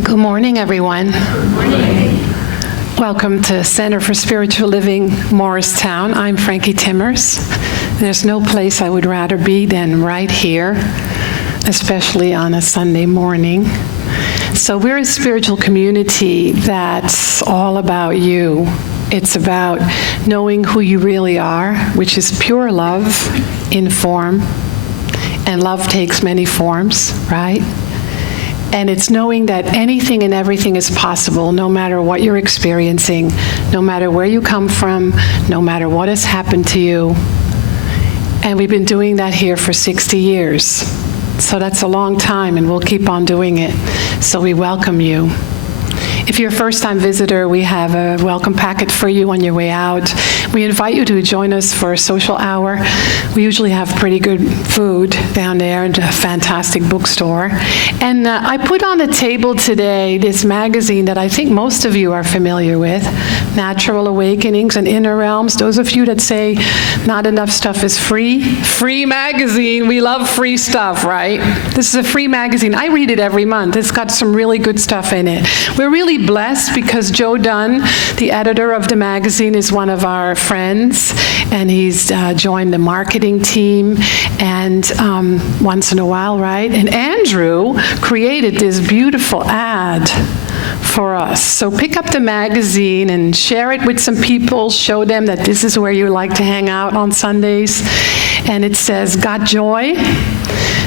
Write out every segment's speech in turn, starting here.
Good morning, everyone. Good morning. Welcome to Center for Spiritual Living, Morristown. I'm Frankie Timmers. There's no place I would rather be than right here, especially on a Sunday morning. So we're a spiritual community that's all about you. It's about knowing who you really are, which is pure love in form. And love takes many forms, right? And it's knowing that anything and everything is possible, no matter what you're experiencing, no matter where you come from, no matter what has happened to you. And we've been doing that here for 60 years. So that's a long time, and we'll keep on doing it. So we welcome you. If you're a first-time visitor, we have a welcome packet for you on your way out. We invite you to join us for a social hour. We usually have pretty good food down there and a fantastic bookstore. And I put on the table today this magazine that I think most of you are familiar with, Natural Awakenings and Inner Realms. Those of you that say not enough stuff is free, free magazine. We love free stuff, right? This is a free magazine. I read it every month. It's got some really good stuff in it. We're really blessed because Joe Dunn, the editor of the magazine, is one of our friends, and he's joined the marketing team, and once in a while, right? And Andrew created this beautiful ad for us. So pick up the magazine and share it with some people, show them that this is where you like to hang out on Sundays. And it says, "Got joy?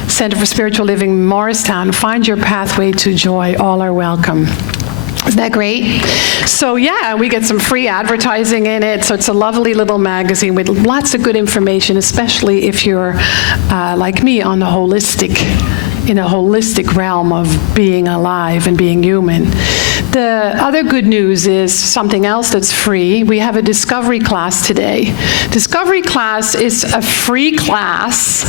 Center for Spiritual Living, Morristown. Find your pathway to joy. All are welcome." Isn't that great? So yeah, we get some free advertising in it. So it's a lovely little magazine with lots of good information, especially if you're like me in a holistic realm of being alive and being human. The other good news is something else that's free. We have a discovery class today. Discovery class is a free class,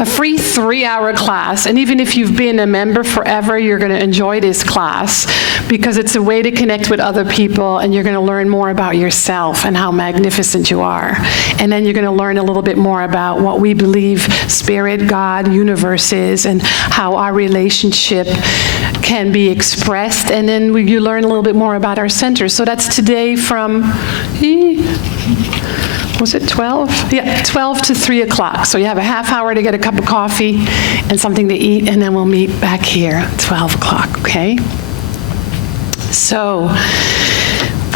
a free 3-hour class. And even if you've been a member forever, you're going to enjoy this class because it's a way to connect with other people, and you're going to learn more about yourself and how magnificent you are. And then you're going to learn a little bit more about what we believe Spirit, God, universe is, and how our relationship can be expressed. And then you learn a little bit more about our center. So that's today from, was it 12? Yeah, 12 to 3 o'clock. So you have a half hour to get a cup of coffee and something to eat, and then we'll meet back here at 12 o'clock, okay? So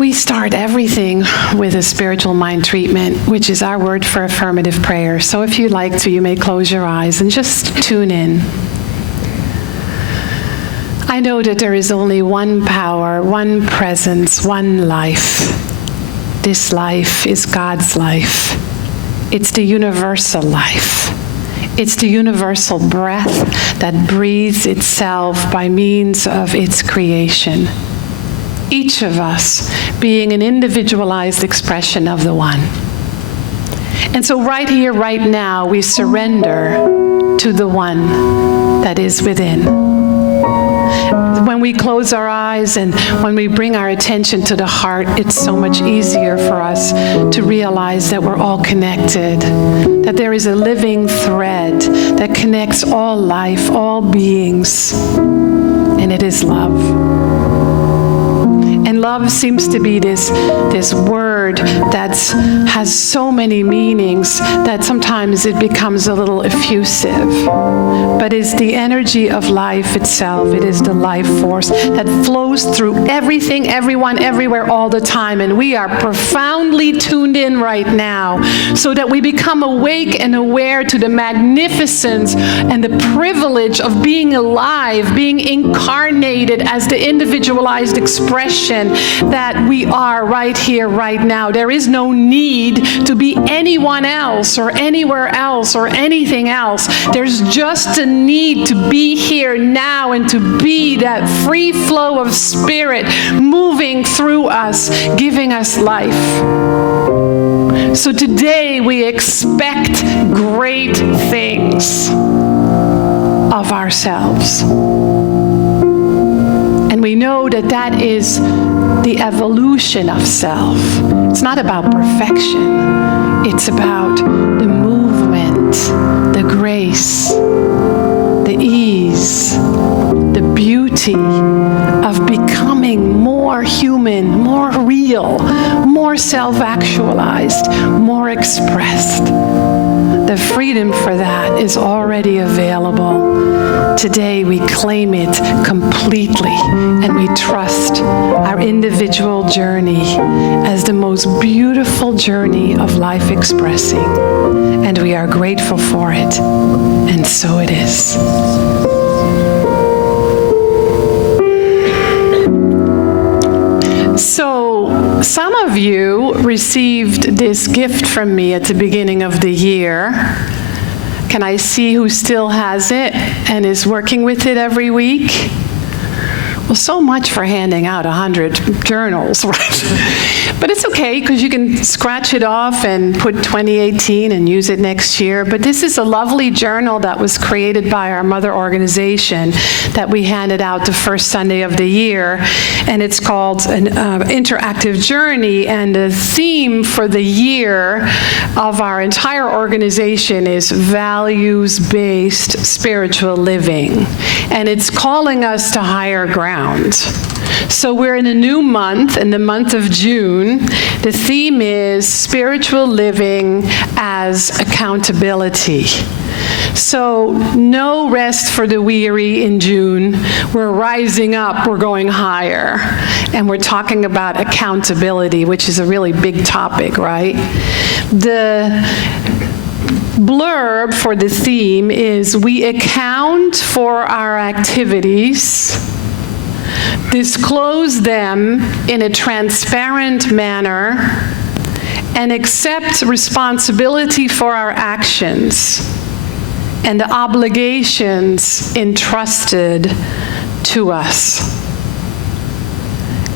we start everything with a spiritual mind treatment, which is our word for affirmative prayer. So if you'd like to, you may close your eyes and just tune in. I know that there is only one power, one presence, one life. This life is God's life. It's the universal life. It's the universal breath that breathes itself by means of its creation. Each of us being an individualized expression of the one. And so right here, right now, we surrender to the one that is within. When we close our eyes and when we bring our attention to the heart, it's so much easier for us to realize that we're all connected, that there is a living thread that connects all life, all beings, and it is love. And love seems to be this word that has so many meanings that sometimes it becomes a little effusive. But it's the energy of life itself. It is the life force that flows through everything, everyone, everywhere, all the time. And we are profoundly tuned in right now so that we become awake and aware to the magnificence and the privilege of being alive, being incarnated as the individualized expression that we are right here, right now. There is no need to be anyone else or anywhere else or anything else. There's just a need to be here now and to be that free flow of spirit moving through us, giving us life. So today we expect great things of ourselves. And we know that that is the evolution of self. It's not about perfection. It's about the movement, the grace, the ease, the beauty of real, more self-actualized, more expressed. The freedom for that is already available. Today we claim it completely, and we trust our individual journey as the most beautiful journey of life expressing. And we are grateful for it. And so it is. So, some of you received this gift from me at the beginning of the year. Can I see who still has it and is working with it every week? Well, so much for handing out 100 journals, right? But it's okay, because you can scratch it off and put 2018 and use it next year. But this is a lovely journal that was created by our mother organization that we handed out the first Sunday of the year. And it's called an interactive journey. And the theme for the year of our entire organization is values-based spiritual living. And it's calling us to higher ground. So we're in a new month, in the month of June. The theme is spiritual living as accountability. So no rest for the weary in June. We're rising up, we're going higher. And we're talking about accountability, which is a really big topic, right? The blurb for the theme is, we account for our activities, disclose them in a transparent manner, and accept responsibility for our actions and the obligations entrusted to us.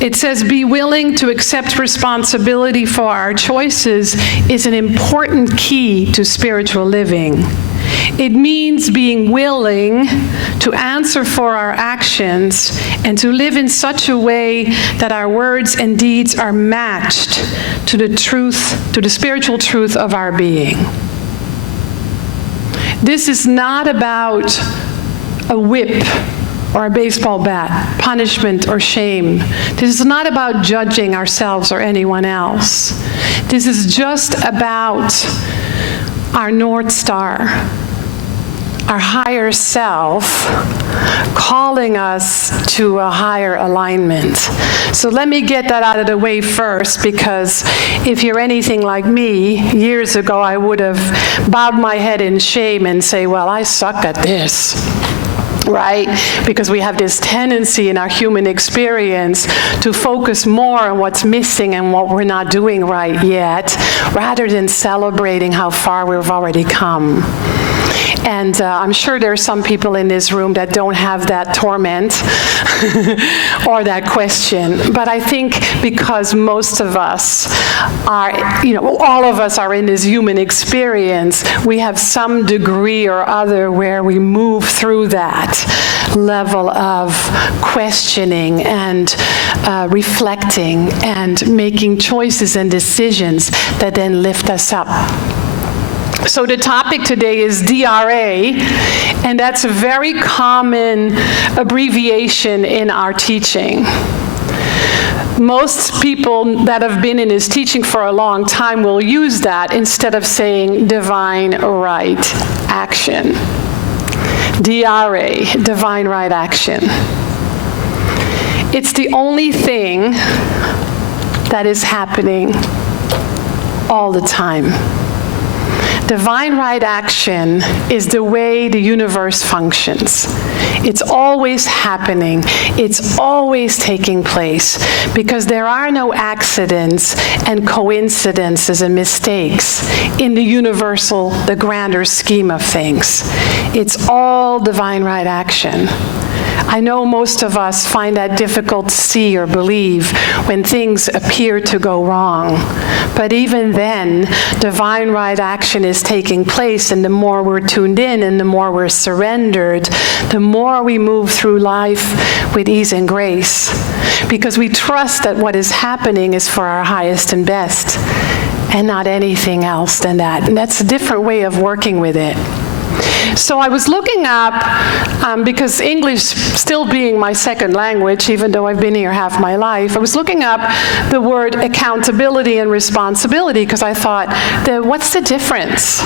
It says, be willing to accept responsibility for our choices is an important key to spiritual living. It means being willing to answer for our actions and to live in such a way that our words and deeds are matched to the truth, to the spiritual truth of our being. This is not about a whip or a baseball bat, punishment or shame. This is not about judging ourselves or anyone else. This is just about our North Star, our higher self, calling us to a higher alignment. So let me get that out of the way first, because if you're anything like me, years ago I would have bowed my head in shame and say, well, I suck at this. Right? Because we have this tendency in our human experience to focus more on what's missing and what we're not doing right yet, rather than celebrating how far we've already come. And I'm sure there are some people in this room that don't have that torment or that question. But I think because most of us are, all of us are in this human experience, we have some degree or other where we move through that level of questioning and reflecting and making choices and decisions that then lift us up. So the topic today is D.R.A, and that's a very common abbreviation in our teaching. Most people that have been in his teaching for a long time will use that instead of saying divine right action. D.R.A, divine right action. It's the only thing that is happening all the time. Divine right action is the way the universe functions. It's always happening. It's always taking place, because there are no accidents and coincidences and mistakes in the universal, the grander scheme of things. It's all divine right action. I know most of us find that difficult to see or believe when things appear to go wrong. But even then, divine right action is taking place, and the more we're tuned in and the more we're surrendered, the more we move through life with ease and grace, because we trust that what is happening is for our highest and best, and not anything else than that. And that's a different way of working with it. So I was looking up, because English still being my second language, even though I've been here half my life, I was looking up the word accountability and responsibility, because I thought, what's the difference?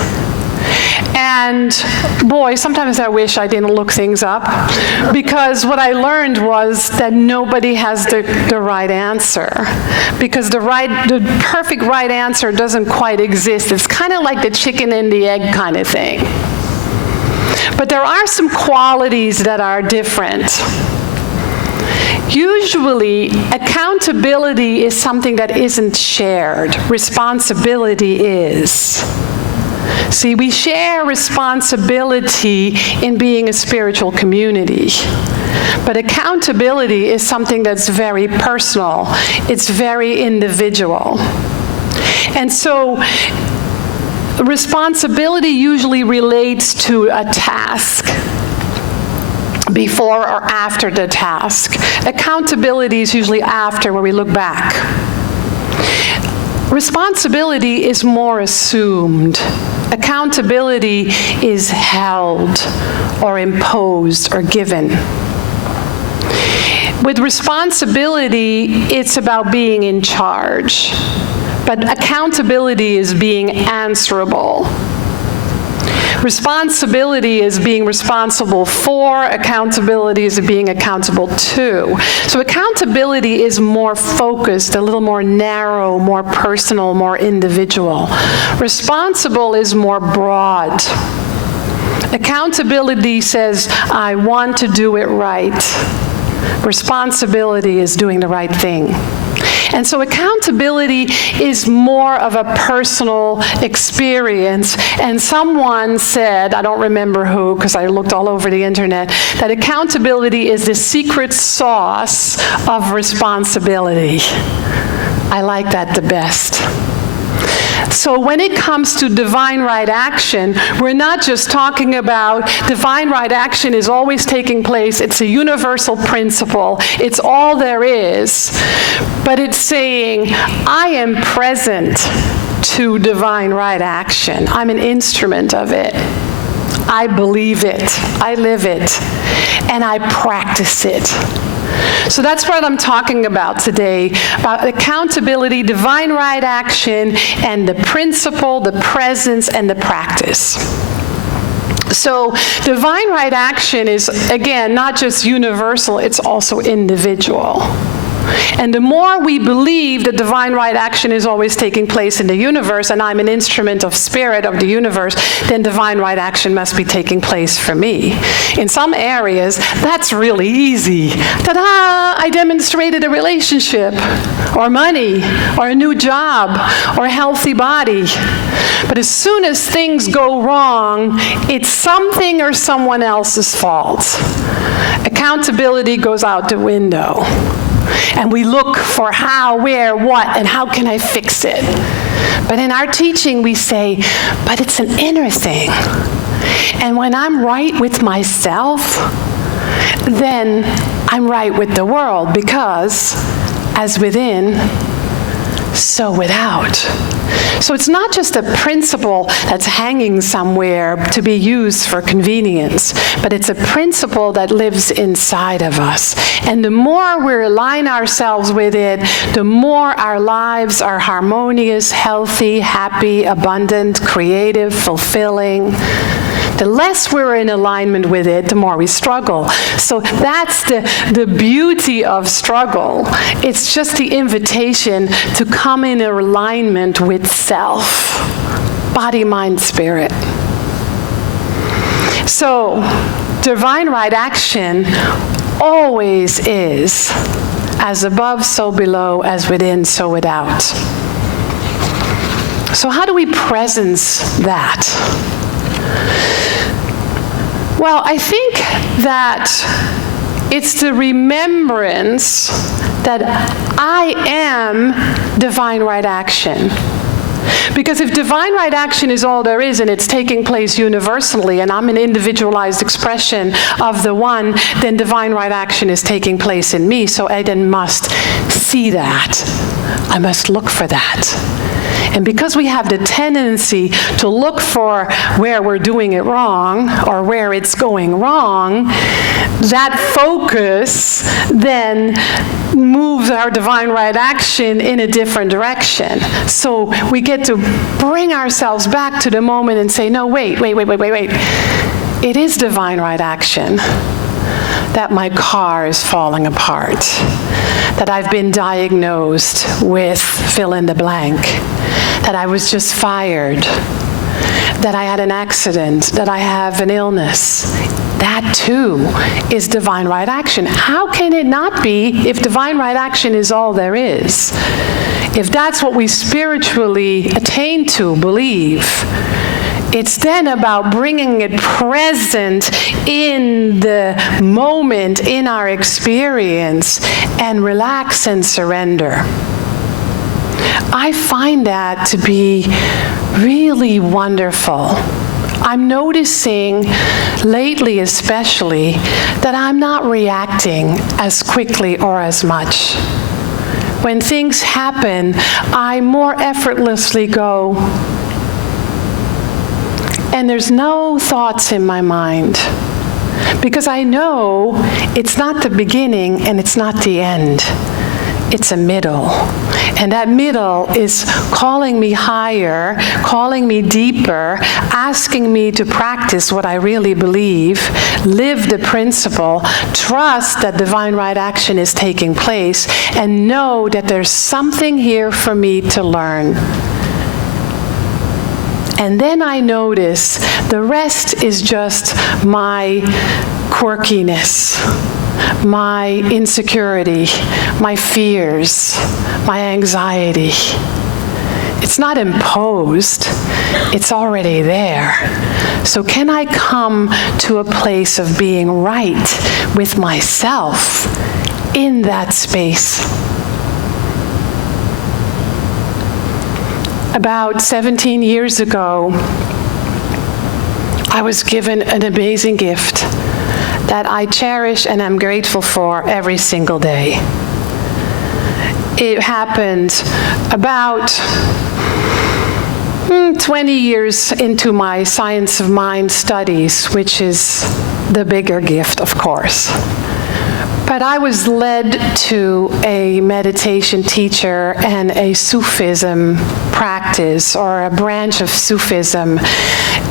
And boy, sometimes I wish I didn't look things up, because what I learned was that nobody has the right answer, because the perfect right answer doesn't quite exist. It's kind of like the chicken and the egg kind of thing. But there are some qualities that are different. Usually, accountability is something that isn't shared. Responsibility is. See, we share responsibility in being a spiritual community. But accountability is something that's very personal. It's very individual. And so, responsibility usually relates to a task before or after the task. Accountability is usually after, where we look back. Responsibility is more assumed. Accountability is held or imposed or given. With responsibility, it's about being in charge. But accountability is being answerable. Responsibility is being responsible for, accountability is being accountable to. So accountability is more focused, a little more narrow, more personal, more individual. Responsible is more broad. Accountability says, I want to do it right. Responsibility is doing the right thing. And so accountability is more of a personal experience. And someone said, I don't remember who, because I looked all over the internet, that accountability is the secret sauce of responsibility. I like that the best. So when it comes to divine right action, we're not just talking about divine right action is always taking place. It's a universal principle. It's all there is. But it's saying, I am present to divine right action. I'm an instrument of it. I believe it. I live it. And I practice it. So that's what I'm talking about today, about accountability, divine right action, and the principle, the presence, and the practice. So divine right action is, again, not just universal, it's also individual. And the more we believe that divine right action is always taking place in the universe, and I'm an instrument of spirit of the universe, then divine right action must be taking place for me. In some areas, that's really easy. Ta-da! I demonstrated a relationship, or money, or a new job, or a healthy body. But as soon as things go wrong, it's something or someone else's fault. Accountability goes out the window. And we look for how, where, what, and how can I fix it. But in our teaching, we say, but it's an inner thing. And when I'm right with myself, then I'm right with the world, because as within, so without. So it's not just a principle that's hanging somewhere to be used for convenience, but it's a principle that lives inside of us. And the more we align ourselves with it, the more our lives are harmonious, healthy, happy, abundant, creative, fulfilling. The less we're in alignment with it, the more we struggle. So that's the beauty of struggle. It's just the invitation to come in alignment with self. Body, mind, spirit. So divine right action always is as above, so below, as within, so without. So how do we presence that? Well, I think that it's the remembrance that I am divine right action. Because if divine right action is all there is and it's taking place universally and I'm an individualized expression of the one, then divine right action is taking place in me. So I then must see that. I must look for that. And because we have the tendency to look for where we're doing it wrong or where it's going wrong, that focus then moves our divine right action in a different direction. So we get to bring ourselves back to the moment and say, no, wait. It is divine right action that my car is falling apart, that I've been diagnosed with fill in the blank, that I was just fired, that I had an accident, that I have an illness. That too is divine right action. How can it not be if divine right action is all there is? If that's what we spiritually attain to, believe, it's then about bringing it present in the moment, in our experience, and relax and surrender. I find that to be really wonderful. I'm noticing lately especially that I'm not reacting as quickly or as much. When things happen, I more effortlessly go, and there's no thoughts in my mind, because I know it's not the beginning and it's not the end. It's a middle. And that middle is calling me higher, calling me deeper, asking me to practice what I really believe, live the principle, trust that divine right action is taking place, and know that there's something here for me to learn. And then I notice the rest is just my quirkiness, my insecurity, my fears, my anxiety. It's not imposed, it's already there. So can I come to a place of being right with myself in that space? About 17 years ago, I was given an amazing gift that I cherish and am grateful for every single day. It happened about 20 years into my Science of Mind studies, which is the bigger gift, of course. But I was led to a meditation teacher and a Sufism practice, or a branch of Sufism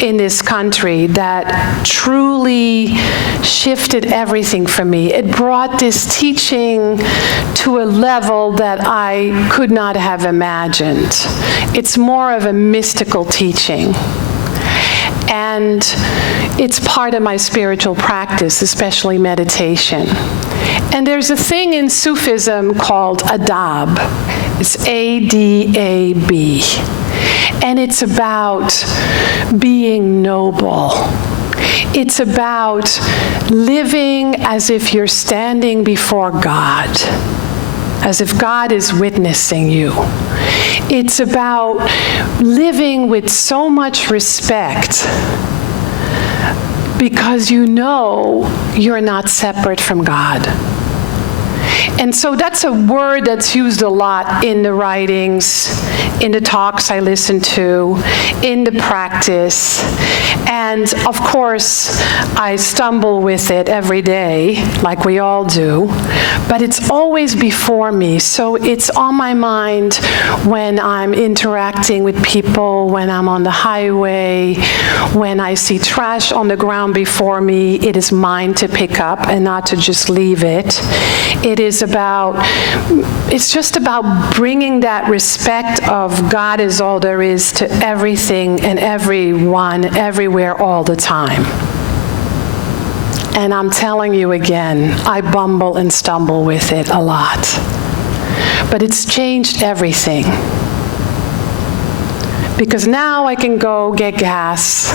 in this country that truly shifted everything for me. It brought this teaching to a level that I could not have imagined. It's more of a mystical teaching. And it's part of my spiritual practice, especially meditation. And there's a thing in Sufism called adab. It's A-D-A-B. And it's about being noble. It's about living as if you're standing before God, as if God is witnessing you. It's about living with so much respect because you know you're not separate from God. And so that's a word that's used a lot in the writings, in the talks I listen to, in the practice. And of course, I stumble with it every day, like we all do. But it's always before me. So it's on my mind when I'm interacting with people, when I'm on the highway, when I see trash on the ground before me. It is mine to pick up and not to just leave it. It's just about bringing that respect of God is all there is to everything and everyone, everywhere, all the time. And I'm telling you again, I bumble and stumble with it a lot. But it's changed everything. Because now I can go get gas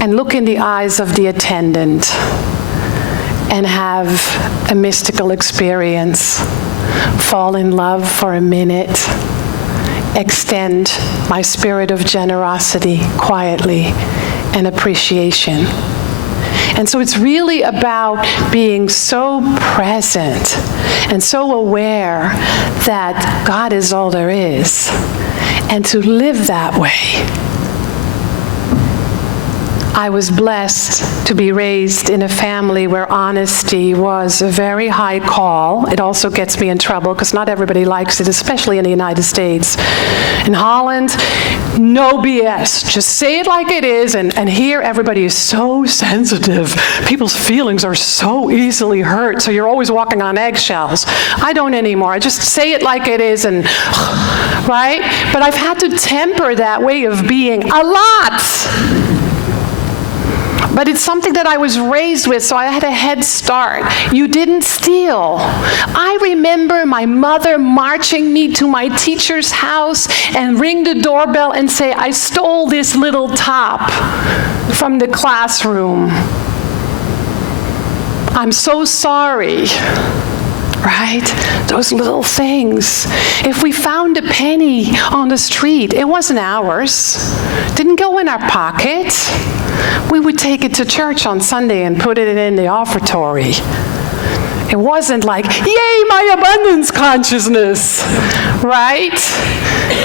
and look in the eyes of the attendant and have a mystical experience, fall in love for a minute, extend my spirit of generosity quietly and appreciation. And so it's really about being so present and so aware that God is all there is. and to live that way. I was blessed to be raised in a family where honesty was a very high call. It also gets me in trouble because not everybody likes it, especially in the United States. In Holland, no BS. Just say it like it is, and here everybody is so sensitive. People's feelings are so easily hurt, so you're always walking on eggshells. I don't anymore. I just say it like it is, and right? But I've had to temper that way of being a lot. But it's something that I was raised with, so I had a head start. You didn't steal. I remember my mother marching me to my teacher's house and ring the doorbell and say, I stole this little top from the classroom. I'm so sorry. Right? Those little things. If we found a penny on the street, it wasn't ours. Didn't go in our pocket. We would take it to church on Sunday and put it in the offertory. It wasn't like, yay, my abundance consciousness, right?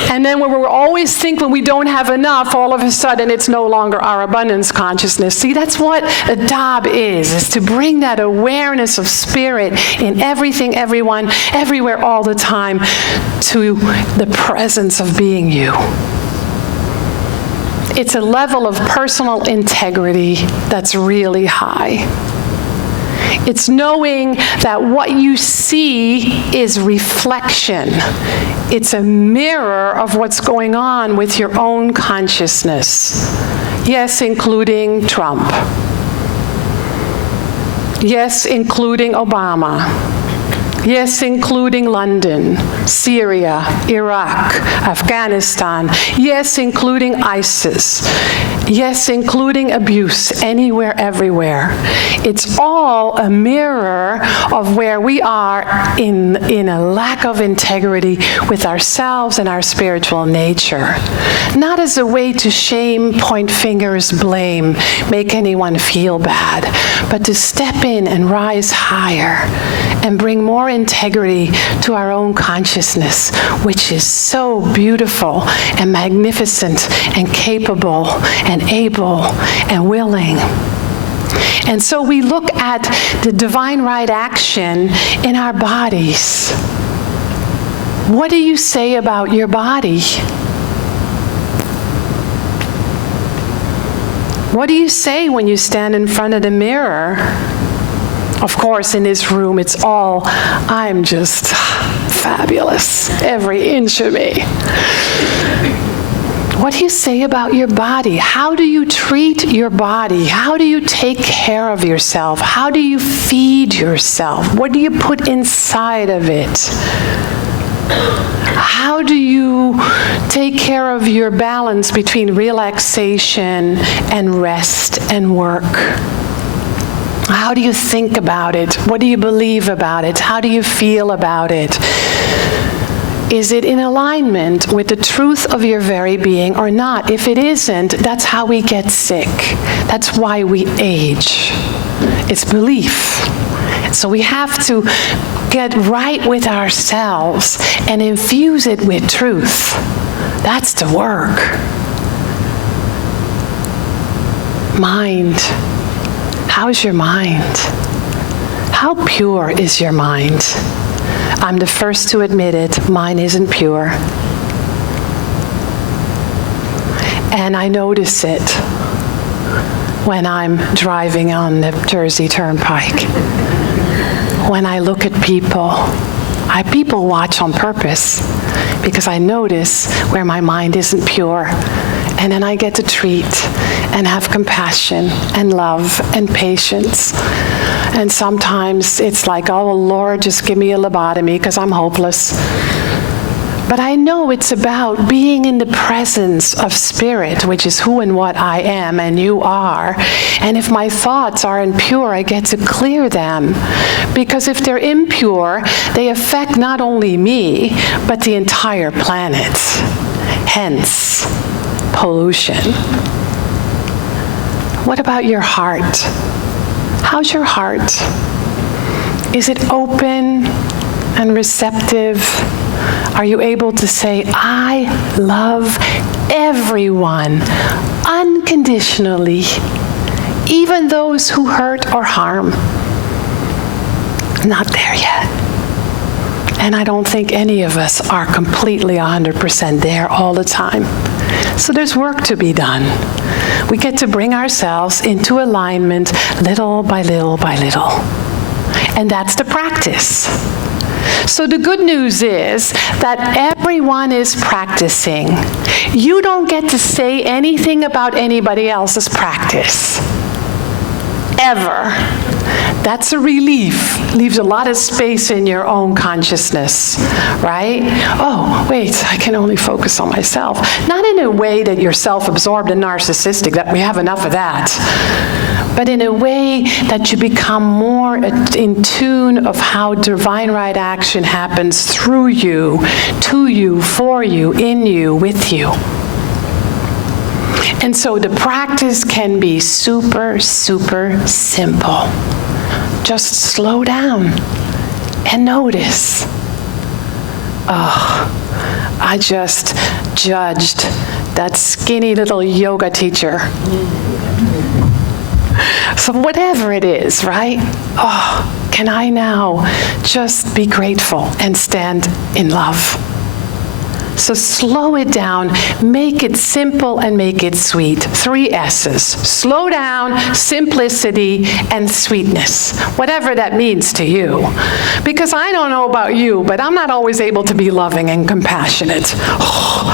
And then we always think when we don't have enough, all of a sudden it's no longer our abundance consciousness. See, that's what a D.R.A is to bring that awareness of spirit in everything, everyone, everywhere, all the time to the presence of being you. It's a level of personal integrity that's really high. It's knowing that what you see is reflection. It's a mirror of what's going on with your own consciousness. Yes, including Trump. Yes, including Obama. Yes, including London, Syria, Iraq, Afghanistan. Yes, including ISIS. Yes, including abuse, anywhere, everywhere. It's all a mirror of where we are in a lack of integrity with ourselves and our spiritual nature. Not as a way to shame, point fingers, blame, make anyone feel bad, but to step in and rise higher and bring more integrity to our own consciousness, which is so beautiful and magnificent and capable and able and willing. And so we look at the divine right action in our bodies. What do you say about your body? What do you say when you stand in front of the mirror? Of course, in this room, it's all, I'm just fabulous, every inch of me. What do you say about your body? How do you treat your body? How do you take care of yourself? How do you feed yourself? What do you put inside of it? How do you take care of your balance between relaxation and rest and work? How do you think about it? What do you believe about it? How do you feel about it? Is it in alignment with the truth of your very being or not? If it isn't, that's how we get sick. That's why we age. It's belief. So we have to get right with ourselves and infuse it with truth. That's the work. Mind. How's your mind? How pure is your mind? I'm the first to admit it, mine isn't pure. And I notice it when I'm driving on the Jersey Turnpike. When I look at people, I people watch on purpose because I notice where my mind isn't pure. And then I get to treat and have compassion and love and patience. And sometimes it's like, oh, Lord, just give me a lobotomy because I'm hopeless. But I know it's about being in the presence of spirit, which is who and what I am and you are. And if my thoughts are impure, I get to clear them. Because if they're impure, they affect not only me, but the entire planet. Hence, pollution. What about your heart? How's your heart? Is it open and receptive Are you able to say, I love everyone unconditionally, even those who hurt or harm? Not there yet. And I don't think any of us are completely 100% there all the time. So there's work to be done. We get to bring ourselves into alignment little by little by little. And that's the practice. So the good news is that everyone is practicing. You don't get to say anything about anybody else's practice. Ever. That's a relief. Leaves a lot of space in your own consciousness, right? Oh, wait, I can only focus on myself. Not in a way that you're self-absorbed and narcissistic, that we have enough of that, but in a way that you become more in tune of how divine right action happens through you, to you, for you, in you, with you. And so the practice can be super, super simple. Just slow down and notice. Oh, I just judged that skinny little yoga teacher. So whatever it is, right? Oh, can I now just be grateful and stand in love? So slow it down, make it simple, and make it sweet. 3 S's. Slow down, simplicity, and sweetness. Whatever that means to you. Because I don't know about you, but I'm not always able to be loving and compassionate. Oh.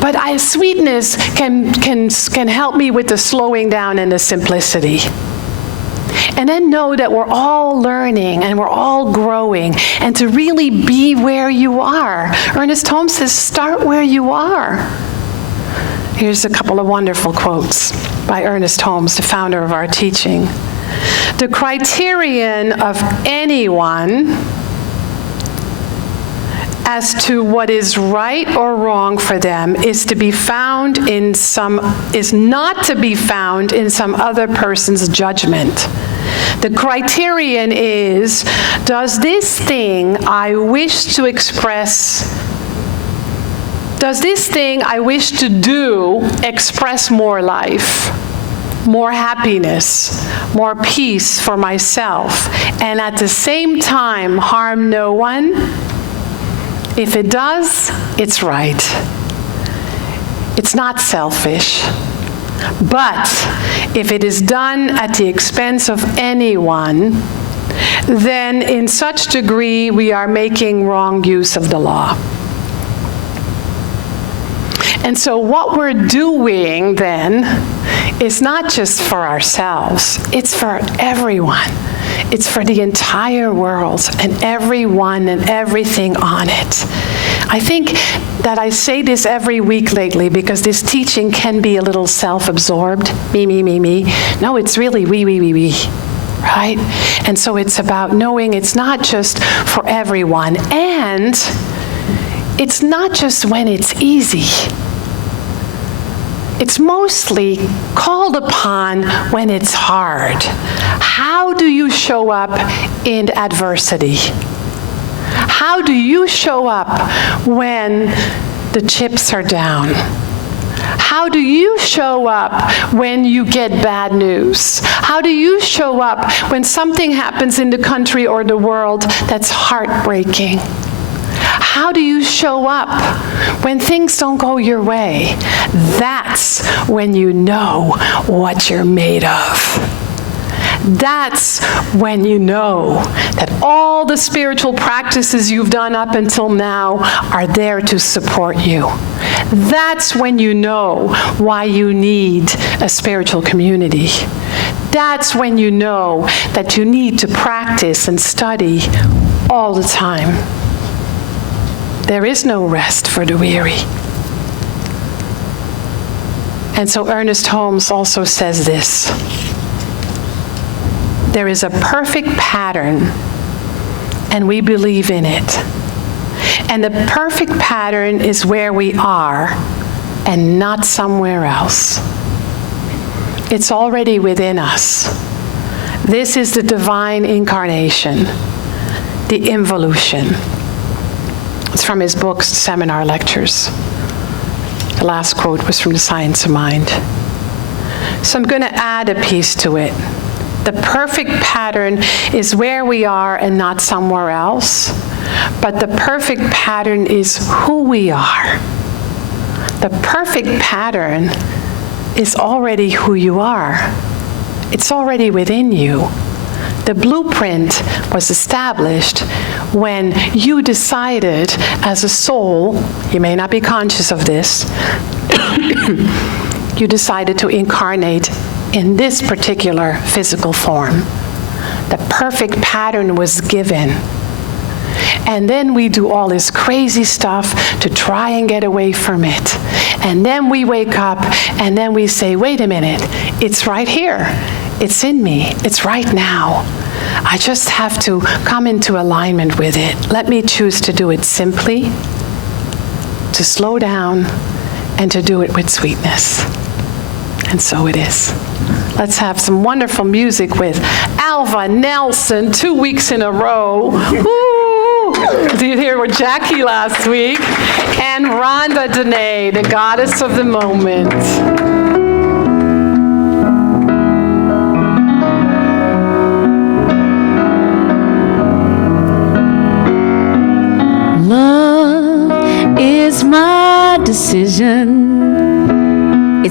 But sweetness can help me with the slowing down and the simplicity. And then know that we're all learning and we're all growing, and to really be where you are. Ernest Holmes says, start where you are. Here's a couple of wonderful quotes by Ernest Holmes, the founder of our teaching. The criterion of anyone as to what is right or wrong for them is not to be found in some other person's judgment. The criterion is, does this thing I wish to do express more life, more happiness, more peace for myself, and at the same time harm no one? If it does, it's right. It's not selfish. But if it is done at the expense of anyone, then in such degree we are making wrong use of the law. And so what we're doing then is not just for ourselves, it's for everyone. It's for the entire world and everyone and everything on it. I think that I say this every week lately because this teaching can be a little self-absorbed. Me, me, me, me. No, it's really we, right? And so it's about knowing it's not just for everyone, and it's not just when it's easy. It's mostly called upon when it's hard. How do you show up in adversity? How do you show up when the chips are down? How do you show up when you get bad news? How do you show up when something happens in the country or the world that's heartbreaking? How do you show up when things don't go your way? That's when you know what you're made of. That's when you know that all the spiritual practices you've done up until now are there to support you. That's when you know why you need a spiritual community. That's when you know that you need to practice and study all the time. There is no rest for the weary. And so Ernest Holmes also says this: there is a perfect pattern, and we believe in it. And the perfect pattern is where we are and not somewhere else. It's already within us. This is the divine incarnation, the involution. It's from his books, Seminar Lectures. The last quote was from The Science of Mind. So I'm going to add a piece to it. The perfect pattern is where we are and not somewhere else, but the perfect pattern is who we are. The perfect pattern is already who you are. It's already within you. The blueprint was established when you decided as a soul, you may not be conscious of this, you decided to incarnate in this particular physical form. The perfect pattern was given. And then we do all this crazy stuff to try and get away from it. And then we wake up and then we say, wait a minute, it's right here. It's in me. It's right now. I just have to come into alignment with it. Let me choose to do it simply, to slow down, and to do it with sweetness. And so it is. Let's have some wonderful music with Alva Nelson, 2 weeks in a row. Woo! Did you hear with Jackie last week? And Rhonda Dene, the goddess of the moment. Love is my decision.